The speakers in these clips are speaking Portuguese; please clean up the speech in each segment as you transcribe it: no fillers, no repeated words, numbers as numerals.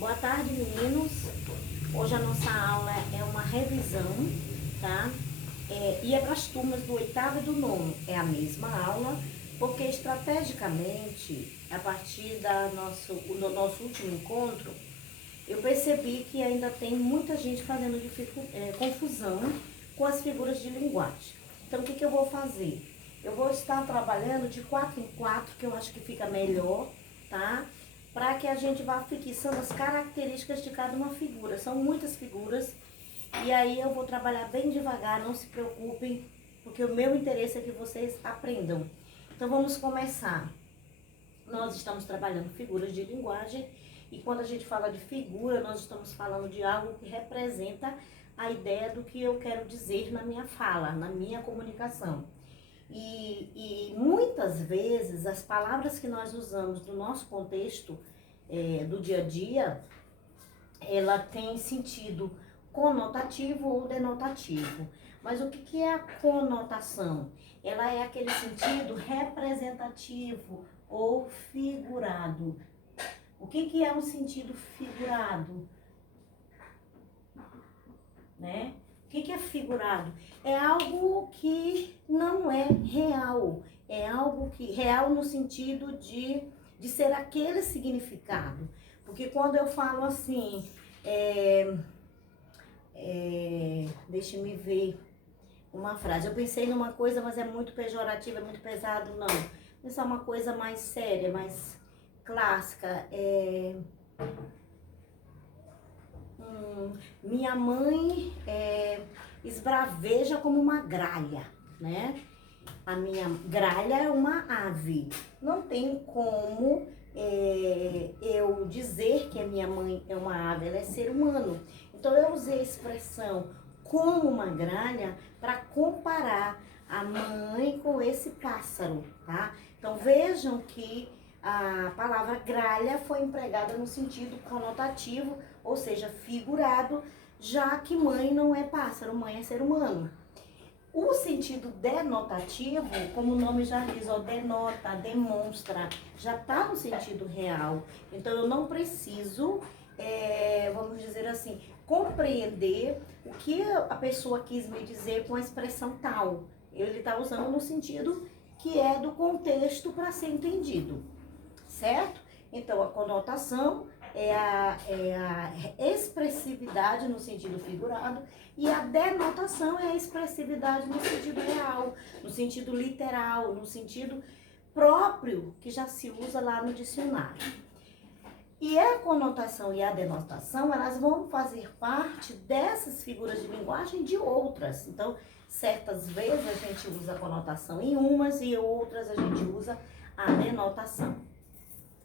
Boa tarde, meninos. Hoje a nossa aula é uma revisão, tá? E é para as turmas do oitavo e do nono. É a mesma aula, porque estrategicamente, a partir do nosso último encontro, eu percebi que ainda tem muita gente fazendo confusão com as figuras de linguagem. Então, o que eu vou fazer? Eu vou estar trabalhando de 4 em 4, que eu acho que fica melhor, tá? Para que a gente vá fixando as características de cada uma figura. São muitas figuras e aí eu vou trabalhar bem devagar, não se preocupem, porque o meu interesse é que vocês aprendam. Então, vamos começar. Nós estamos trabalhando figuras de linguagem e quando a gente fala de figura, nós estamos falando de algo que representa a ideia do que eu quero dizer na minha fala, na minha comunicação. E muitas vezes as palavras que nós usamos no nosso contexto do dia a dia, ela tem sentido conotativo ou denotativo. Mas o que é a conotação? Ela é aquele sentido representativo ou figurado. O que é um sentido figurado? Né? O que é figurado? É algo que não é real. É algo que real no sentido de ser aquele significado. Porque quando eu falo assim, deixa-me ver uma frase. Eu pensei numa coisa, mas é muito pejorativa, é muito pesado, não. Pensar uma coisa mais séria, mais clássica. Minha mãe esbraveja como uma gralha, né? A minha gralha é uma ave. Não tem como eu dizer que a minha mãe é uma ave, ela é ser humano. Então eu usei a expressão como uma gralha para comparar a mãe com esse pássaro, tá? Então vejam que a palavra gralha foi empregada no sentido conotativo, ou seja, figurado, já que mãe não é pássaro, mãe é ser humano. O sentido denotativo, como o nome já diz, denota, demonstra, já está no sentido real. Então eu não preciso, vamos dizer assim, compreender o que a pessoa quis me dizer com a expressão tal. Ele está usando no sentido que é do contexto para ser entendido, certo? Então a conotação é a expressividade no sentido figurado e a denotação é a expressividade no sentido real, no sentido literal, no sentido próprio que já se usa lá no dicionário. E a conotação e a denotação, elas vão fazer parte dessas figuras de linguagem de outras. Então, certas vezes a gente usa a conotação em umas e outras a gente usa a denotação.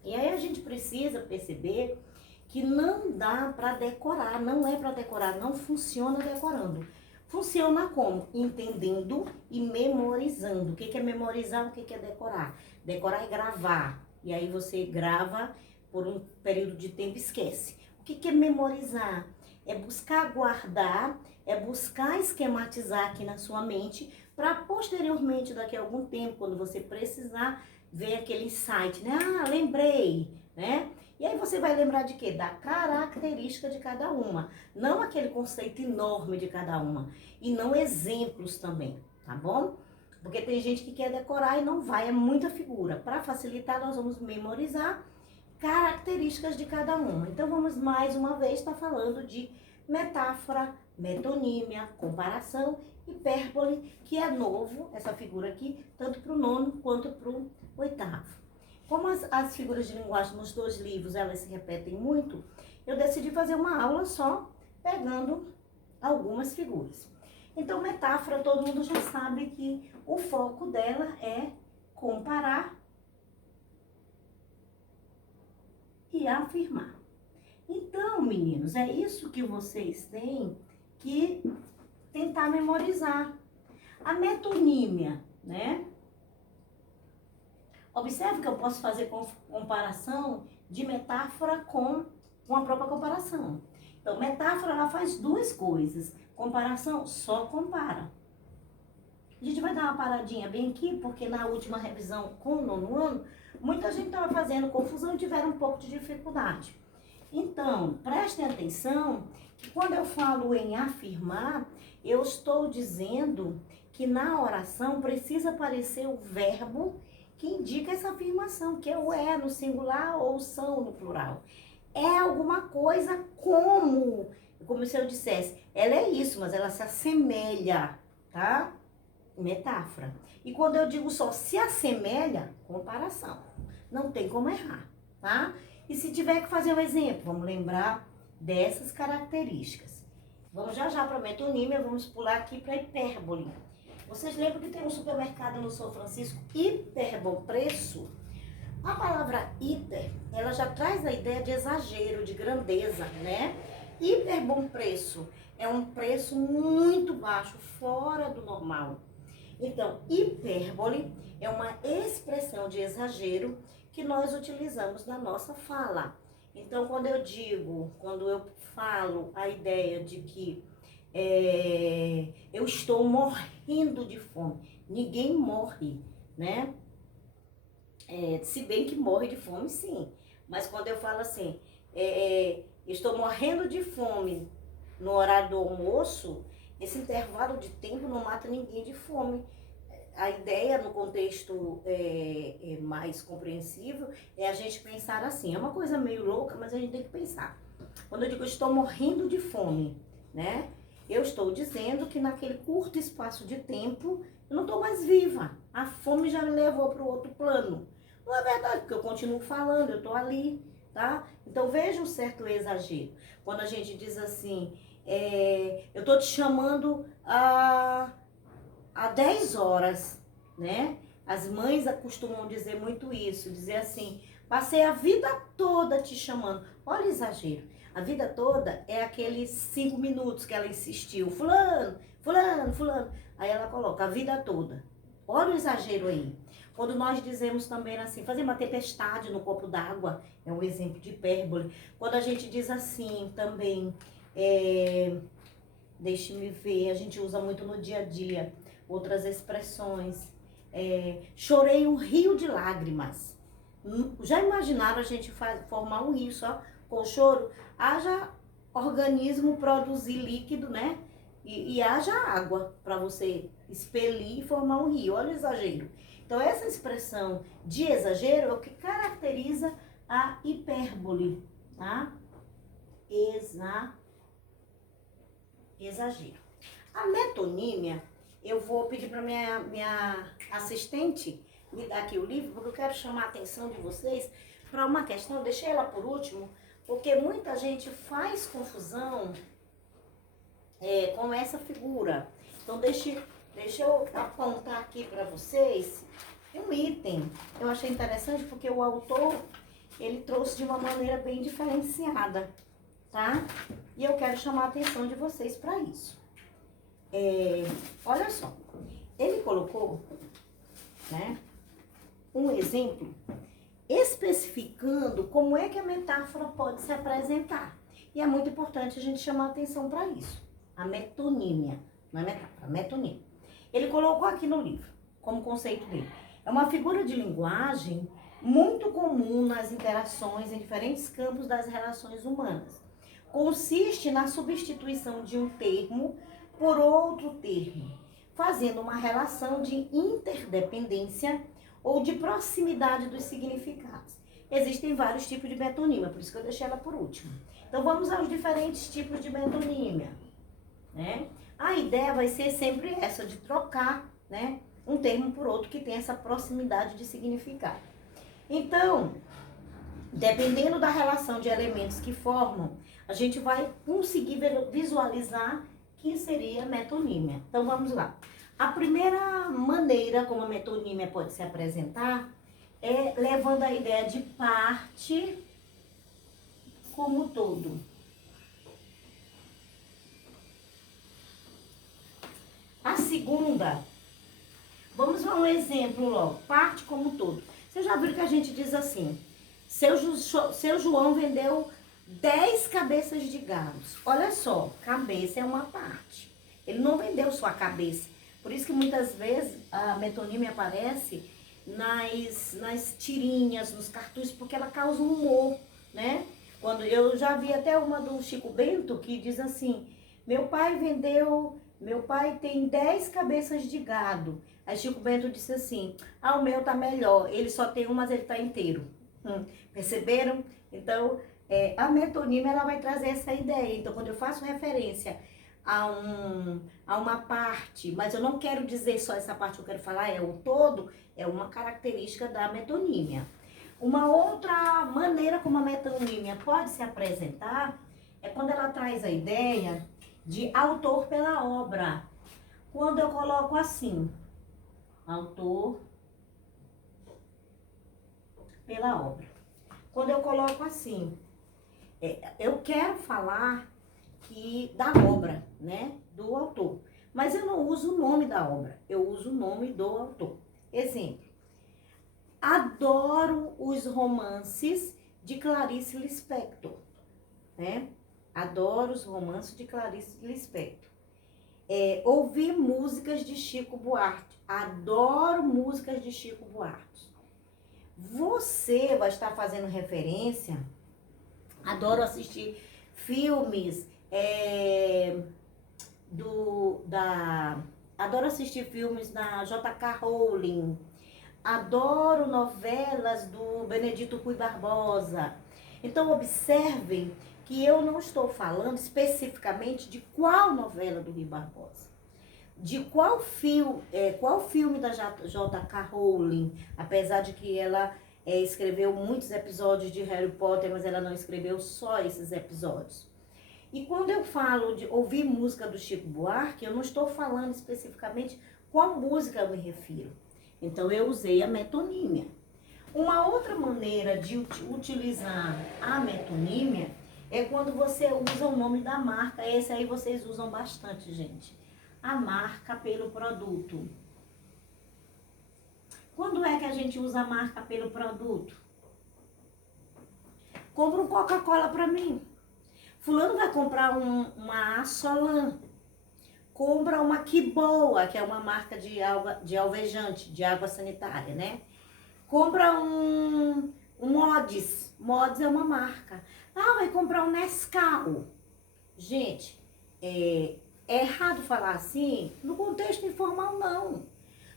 E aí a gente precisa perceber que não dá para decorar, não é para decorar, não funciona decorando. Funciona como? Entendendo e memorizando. O que é memorizar, o que é decorar? Decorar é gravar, e aí você grava por um período de tempo e esquece. O que é memorizar? É buscar guardar, é buscar esquematizar aqui na sua mente, para posteriormente, daqui a algum tempo, quando você precisar, ver aquele insight, né? Ah, lembrei, né? E aí você vai lembrar de quê? Da característica de cada uma, não aquele conceito enorme de cada uma, e não exemplos também, tá bom? Porque tem gente que quer decorar e não vai, é muita figura. Para facilitar, nós vamos memorizar características de cada uma. Então vamos mais uma vez estar falando de metáfora, metonímia, comparação, hipérbole, que é novo, essa figura aqui, tanto para o nono quanto para o oitavo. Como as figuras de linguagem nos dois livros, elas se repetem muito, eu decidi fazer uma aula só pegando algumas figuras. Então, metáfora, todo mundo já sabe que o foco dela é comparar e afirmar. Então, meninos, é isso que vocês têm que tentar memorizar. A metonímia, né? Observe que eu posso fazer comparação de metáfora com a própria comparação. Então, metáfora, ela faz duas coisas. Comparação, só compara. A gente vai dar uma paradinha bem aqui, porque na última revisão com o nono ano, muita gente estava fazendo confusão e tiveram um pouco de dificuldade. Então, prestem atenção que quando eu falo em afirmar, eu estou dizendo que na oração precisa aparecer o verbo que indica essa afirmação, que é o é no singular ou são no plural. É alguma coisa como se eu dissesse, ela é isso, mas ela se assemelha, tá? Metáfora. E quando eu digo só se assemelha, comparação. Não tem como errar, tá? E se tiver que fazer um exemplo, vamos lembrar dessas características. Vamos já para a metonímia, vamos pular aqui para a hipérbole. Vocês lembram que tem um supermercado no São Francisco, Hiperbompreço? A palavra hiper, ela já traz a ideia de exagero, de grandeza, né? Hiperbompreço é um preço muito baixo, fora do normal. Então, hipérbole é uma expressão de exagero que nós utilizamos na nossa fala. Então, quando eu falo a ideia de que eu estou morrendo de fome, ninguém morre, né? Se bem que morre de fome, sim. Mas quando eu falo assim, estou morrendo de fome no horário do almoço, esse intervalo de tempo não mata ninguém de fome. A ideia, no contexto mais compreensível, é a gente pensar assim. É uma coisa meio louca, mas a gente tem que pensar. Quando eu digo estou morrendo de fome, né? Eu estou dizendo que naquele curto espaço de tempo, eu não estou mais viva. A fome já me levou para o outro plano. Não é verdade, porque eu continuo falando, eu estou ali, tá? Então veja um certo exagero. Quando a gente diz assim, eu estou te chamando há 10 horas, né? As mães costumam dizer muito isso, dizer assim, passei a vida toda te chamando. Olha o exagero. A vida toda é aqueles 5 minutos que ela insistiu. Fulano, fulano, fulano. Aí ela coloca a vida toda. Olha o exagero aí. Quando nós dizemos também assim, fazer uma tempestade no copo d'água, é um exemplo de hipérbole. Quando a gente diz assim também, deixe-me ver, a gente usa muito no dia a dia, outras expressões. Chorei um rio de lágrimas. Já imaginaram a gente formar um rio só com choro? Haja organismo produzir líquido, né? E haja água para você expelir e formar um rio. Olha o exagero. Então, essa expressão de exagero é o que caracteriza a hipérbole, tá? Exagero. A metonímia, eu vou pedir para minha assistente me dar aqui o livro, porque eu quero chamar a atenção de vocês para uma questão, deixei ela por último, porque muita gente faz confusão com essa figura. Então, deixa eu apontar aqui para vocês um item. Eu achei interessante porque o autor, ele trouxe de uma maneira bem diferenciada, tá? E eu quero chamar a atenção de vocês para isso. Olha só, ele colocou, né, um exemplo especificando como é que a metáfora pode se apresentar. E é muito importante a gente chamar a atenção para isso. A metonímia, não é metáfora, a metonímia. Ele colocou aqui no livro, como conceito dele. É uma figura de linguagem muito comum nas interações em diferentes campos das relações humanas. Consiste na substituição de um termo por outro termo, fazendo uma relação de interdependência ou de proximidade dos significados. Existem vários tipos de metonímia, por isso que eu deixei ela por último. Então vamos aos diferentes tipos de metonímia, né? A ideia vai ser sempre essa, de trocar, né, um termo por outro que tem essa proximidade de significado. Então, dependendo da relação de elementos que formam, a gente vai conseguir visualizar que seria metonímia. Então vamos lá. A primeira maneira como a metonímia pode se apresentar é levando a ideia de parte como todo. A segunda, vamos a um exemplo logo, parte como todo. Você já viu que a gente diz assim, seu João vendeu 10 cabeças de galos. Olha só, cabeça é uma parte. Ele não vendeu só a cabeça. Por isso que muitas vezes a metonímia aparece nas tirinhas, nos cartuns, porque ela causa um humor, né? Quando eu já vi até uma do Chico Bento que diz assim: meu pai tem 10 cabeças de gado. Aí Chico Bento disse assim: o meu tá melhor, ele só tem um, mas ele tá inteiro. Perceberam? Então, a metonímia ela vai trazer essa ideia. Então, quando eu faço referência a uma parte, mas eu não quero dizer só essa parte que eu quero falar, é o todo, é uma característica da metonímia. Uma outra maneira como a metonímia pode se apresentar é quando ela traz a ideia de autor pela obra. Quando eu coloco assim, autor pela obra. Quando eu coloco assim, eu quero falar da obra, né, do autor. Mas eu não uso o nome da obra, eu uso o nome do autor. Exemplo, adoro os romances de Clarice Lispector, né? Adoro os romances de Clarice Lispector. Ouvir músicas de Chico Buarque. Adoro músicas de Chico Buarque. Você vai estar fazendo referência. Adoro assistir filmes adoro assistir filmes da J.K. Rowling. Adoro novelas do Benedito Rui Barbosa. Então, observem que eu não estou falando especificamente de qual novela do Rui Barbosa. De qual filme da J.K. Rowling, apesar de que ela escreveu muitos episódios de Harry Potter, mas ela não escreveu só esses episódios. E quando eu falo de ouvir música do Chico Buarque, eu não estou falando especificamente qual música eu me refiro. Então, eu usei a metonímia. Uma outra maneira de utilizar a metonímia é quando você usa o nome da marca. Esse aí vocês usam bastante, gente. A marca pelo produto. Quando é que a gente usa a marca pelo produto? Compra um Coca-Cola para mim. Fulano vai comprar uma Assolan. Compra uma Que Boa, que é uma marca de alvejante, de água sanitária, né? Compra um Mods. Mods é uma marca. Vai comprar um Nescau. Gente, é errado falar assim no contexto informal, não.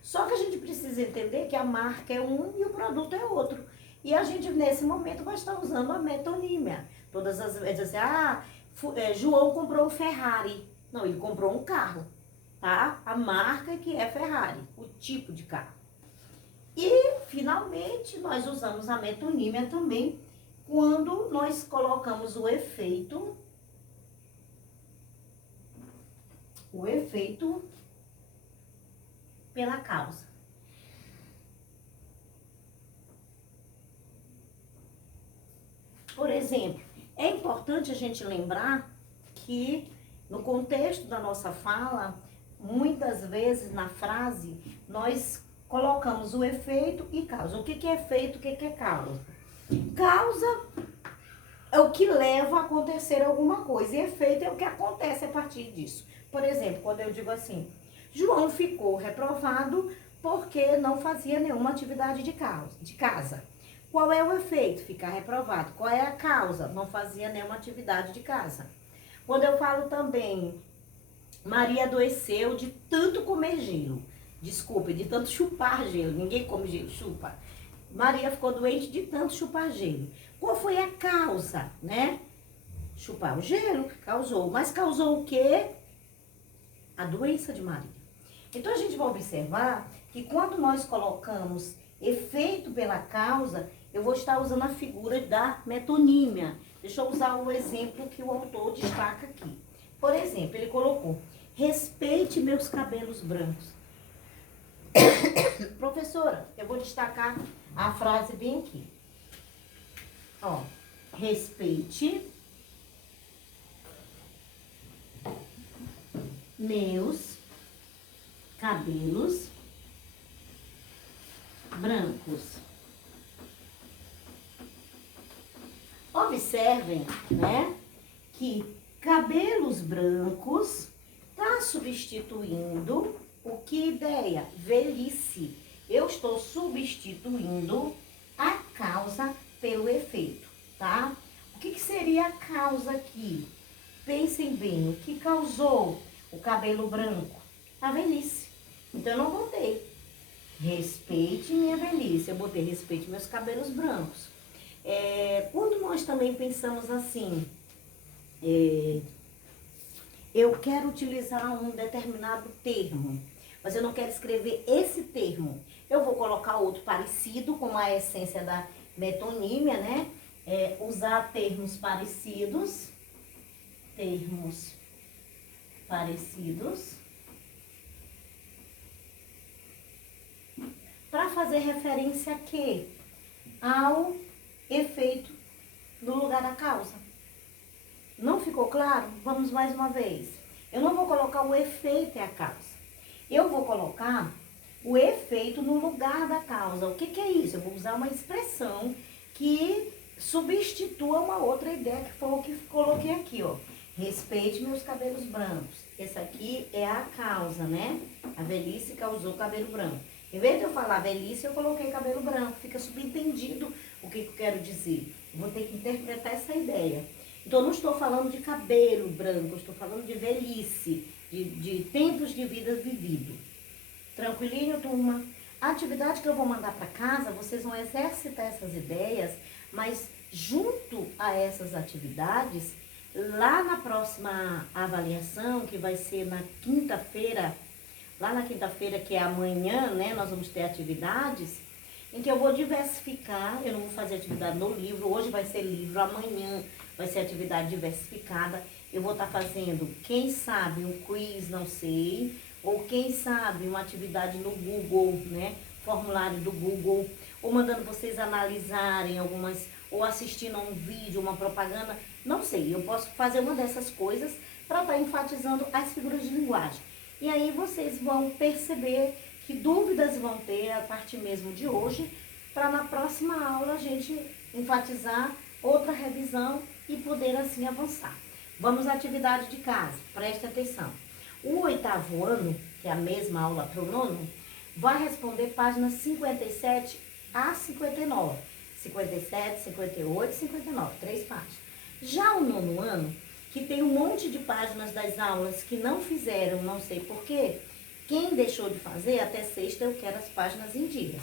Só que a gente precisa entender que a marca é um e o produto é outro. E a gente, nesse momento, vai estar usando a metonímia. Todas as vezes, João comprou um Ferrari. Não, ele comprou um carro, tá? A marca que é Ferrari, o tipo de carro. E, finalmente, nós usamos a metonímia também quando nós colocamos o efeito pela causa. Por exemplo, é importante a gente lembrar que no contexto da nossa fala, muitas vezes na frase, nós colocamos o efeito e causa. O que é efeito, o que é causa? Causa é o que leva a acontecer alguma coisa e efeito é o que acontece a partir disso. Por exemplo, quando eu digo assim, João ficou reprovado porque não fazia nenhuma atividade de casa. Qual é o efeito? Ficar reprovado. Qual é a causa? Não fazia nenhuma atividade de casa. Quando eu falo também, Maria adoeceu de tanto comer gelo. Desculpe, de tanto chupar gelo. Ninguém come gelo, chupa. Maria ficou doente de tanto chupar gelo. Qual foi a causa, né? Chupar o gelo que causou. Mas causou o quê? A doença de Maria. Então, a gente vai observar que quando nós colocamos efeito pela causa, eu vou estar usando a figura da metonímia. Deixa eu usar o exemplo que o autor destaca aqui. Por exemplo, ele colocou, respeite meus cabelos brancos. Professora, eu vou destacar a frase bem aqui. Ó, respeite meus cabelos brancos. Observem, né, que cabelos brancos está substituindo o que ideia? Velhice. Eu estou substituindo a causa pelo efeito, tá? O que seria a causa aqui? Pensem bem, o que causou o cabelo branco? A velhice. Então eu não botei respeite minha velhice, eu botei respeite meus cabelos brancos. Quando nós também pensamos assim, eu quero utilizar um determinado termo, mas eu não quero escrever esse termo, eu vou colocar outro parecido, como a essência da metonímia, né? Usar termos parecidos, para fazer referência a quê? Ao efeito no lugar da causa. Não ficou claro? Vamos mais uma vez. Eu não vou colocar o efeito e a causa. Eu vou colocar o efeito no lugar da causa. O que é isso? Eu vou usar uma expressão que substitua uma outra ideia, que foi o que coloquei aqui, ó. Respeite meus cabelos brancos. Esse aqui é a causa, né? A velhice causou cabelo branco. Em vez de eu falar velhice, eu coloquei cabelo branco. Fica subentendido o que eu quero dizer. Eu vou ter que interpretar essa ideia. Então, eu não estou falando de cabelo branco, eu estou falando de velhice, de tempos de vida vivido. Tranquilinho, turma? A atividade que eu vou mandar para casa, vocês vão exercitar essas ideias, mas junto a essas atividades, lá na próxima avaliação, que vai ser na quinta-feira, lá na quinta-feira, que é amanhã, né, nós vamos ter atividades, em que eu vou diversificar, eu não vou fazer atividade no livro, hoje vai ser livro, amanhã vai ser atividade diversificada, eu vou estar fazendo, quem sabe, um quiz, não sei, ou quem sabe, uma atividade no Google, né, formulário do Google, ou mandando vocês analisarem algumas, ou assistindo a um vídeo, uma propaganda, não sei, eu posso fazer uma dessas coisas para estar enfatizando as figuras de linguagem. E aí vocês vão perceber que dúvidas vão ter a partir mesmo de hoje, para na próxima aula a gente enfatizar outra revisão e poder assim avançar. Vamos à atividade de casa, preste atenção. O 8º ano, que é a mesma aula para o 9º, vai responder páginas 57 a 59. 57, 58 e 59, 3 páginas. Já o 9º ano, que tem um monte de páginas das aulas que não fizeram, não sei porquê, quem deixou de fazer, até sexta eu quero as páginas em dias.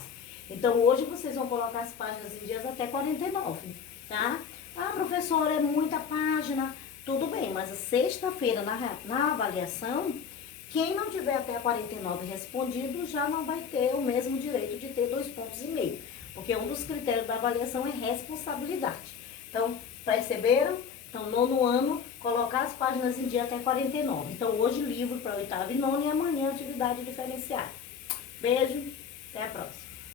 Então, hoje vocês vão colocar as páginas em dias até 49, tá? Ah, professora, é muita página. Tudo bem, mas sexta-feira, na avaliação, quem não tiver até 49 respondido, já não vai ter o mesmo direito de ter 2,5 pontos. Porque um dos critérios da avaliação é responsabilidade. Então, perceberam? Então, 9º ano, colocar as páginas em dia até 49. Então, hoje livro para 8º e 9º e amanhã atividade diferenciada. Beijo, até a próxima.